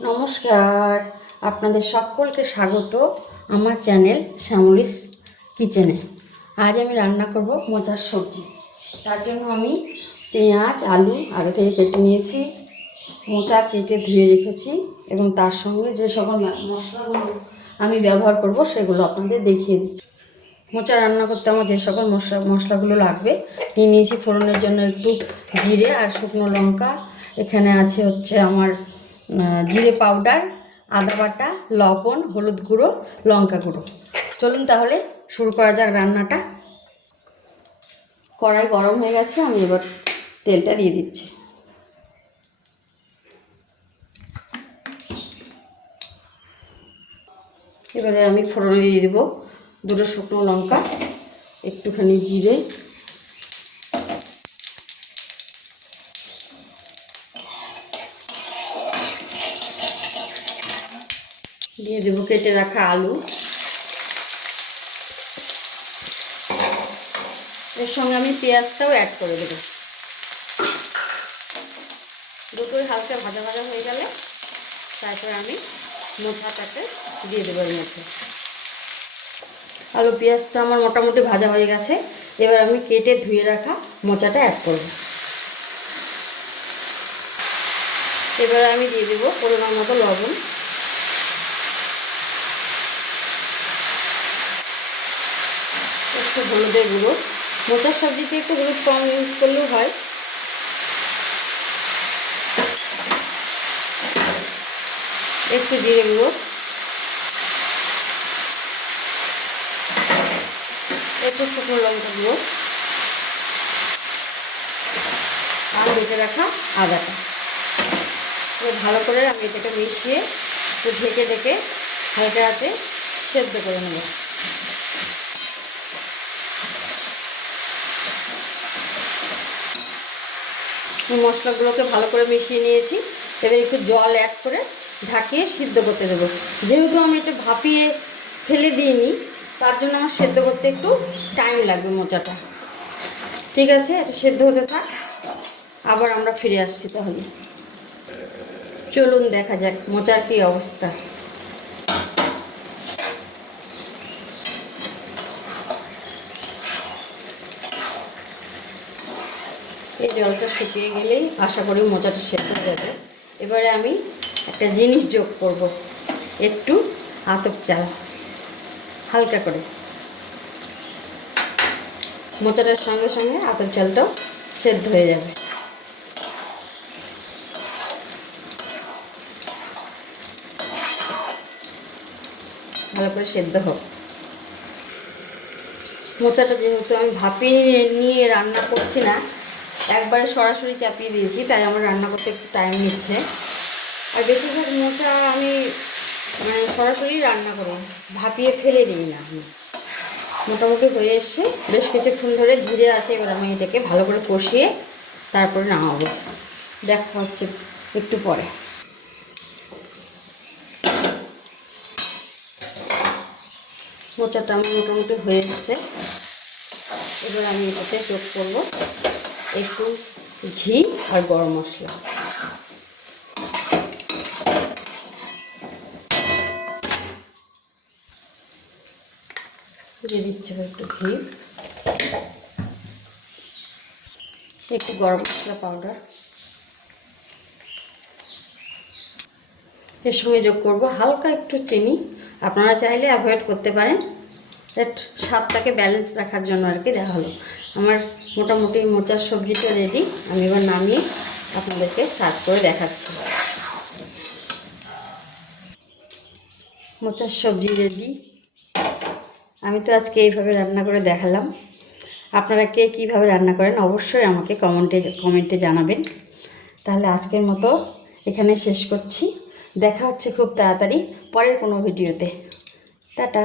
নমস্কার, আপনাদের সকলকে স্বাগত আমার চ্যানেল শ্যামলিস কিচেনে। আজ আমি রান্না করব মোচার সবজি। তার জন্য আমি পেঁয়াজ আলু আগে থেকে কেটে নিয়েছি, মোচা কেটে ধুয়ে রেখেছি এবং তার সঙ্গে যে সকল মশলাগুলো আমি ব্যবহার করব সেগুলো আপনাদের দেখিয়ে দিচ্ছি। মোচা রান্না করতে আমার যে সকল মশলাগুলো লাগবে নিয়ে নিয়েছি। ফোড়নের জন্য একটু জিরে আর শুকনো লঙ্কা, এখানে আছে আমার জিরে পাউডার, আদা বাটা, লবণ, হলুদ গুঁড়ো, লঙ্কা গুঁড়ো। চলুন তাহলে শুরু করা যাক রান্নাটা। কড়াই গরম হয়ে গেছে, আমি এবার তেলটা দিয়ে দিচ্ছি। এবারে আমি ফোড়নে দিয়ে দেবো দুটো শুকনো লঙ্কা, একটুখানি জিরে, দিয়ে দেবো কেটে রাখা আলু, এর সঙ্গে আমি পেঁয়াজটাও অ্যাড করে দেবো। দুটোই হালকা ভাজা ভাজা হয়ে গেলে তারপরে আমি মোচাটাকে দিয়ে দেবো এর মধ্যে। আলু পেঁয়াজটা আমার মোটামুটি ভাজা হয়ে গেছে, এবার আমি কেটে ধুয়ে রাখা মোচাটা অ্যাড করব। এবার আমি দিয়ে দেবো পরিমাণ মতো লবণ, একটু হলুদের গুঁড়ো। মোচার সবজিতে একটু হলুদ কম ইউজ করলেও হয়। একটু জিরে গুঁড়ো, একটু শুকনো লঙ্কা গুঁড়ো আর বেটে রাখা আদাটা। ভালো করে আমি এটাকে মিশিয়ে একটু ঢেকে ঢেকে হালকা আছে সেদ্ধ করে নেব। মশলাগুলোকে ভালো করে মিশিয়ে নিয়েছি, এবার একটু জল অ্যাড করে ঢাকিয়ে সিদ্ধ করতে দেবো। যেহেতু আমি এটা ভাপিয়ে ফেলে দিইনি, তার জন্য আমার সেদ্ধ করতে একটু টাইম লাগবে মোচাটা। ঠিক আছে, এটা সেদ্ধ হতে থাক, আবার আমরা ফিরে আসছি। তাহলে চলুন দেখা যাক মোচার কী অবস্থা। এই জলটা শুকিয়ে গেলেই আশা করি মোচাটা সেদ্ধ হয়ে যাবে। এবারে আমি একটা জিনিস যোগ করব, একটু আতপ চাল হালকা করে। মোচাটার সঙ্গে সঙ্গে আতপ চালটাও সেদ্ধ হয়ে যাবে। ভালো করে সেদ্ধ হোক। মোচাটা যেহেতু আমি ভাপিয়ে নিয়ে রান্না করছি না, একবারে সরাসরি চাপিয়ে দিয়েছি, তাই আমার রান্না করতে একটু টাইম নিচ্ছে। আর বেশিরভাগ মোচা আমি সরাসরি রান্না করি, ভাপিয়ে ফেলে দিই না। আমি মোটামুটি হয়ে এসছে, বেশ কিছুক্ষণ ধরে ধীরে আছে। এবার আমি এটাকে ভালো করে কষিয়ে তারপরে নামাবো। দেখা হচ্ছে একটু পরে। মোচাটা আমার মোটামুটি হয়ে এসছে, এবার আমি এটাতে যোগ করবো একটু ঘি আর গরম মশলা। দিয়ে দিচ্ছি একটু ঘি, একটু গরম মশলা পাউডার, এর সঙ্গে যোগ করব হালকা একটু চিনি। আপনারা চাইলে অ্যাভয়েড করতে পারেন, স্বাদটাকে ব্যালেন্স রাখার জন্য আর কি দেওয়া হলো। আমার মোটামুটি মোচার সবজিটা রেডি, আমি এবার নামিয়ে আপনাদেরকে সার্ভ করে দেখাচ্ছি। মোচার সবজি রেডি। আমি তো আজকে এইভাবে রান্না করে দেখালাম। আপনারা কে কীভাবে রান্না করেন অবশ্যই আমাকে কমেন্টে জানাবেন। তাহলে আজকের মতো এখানে শেষ করছি। দেখা হচ্ছে খুব তাড়াতাড়ি পরের কোনো ভিডিওতে। টাটা।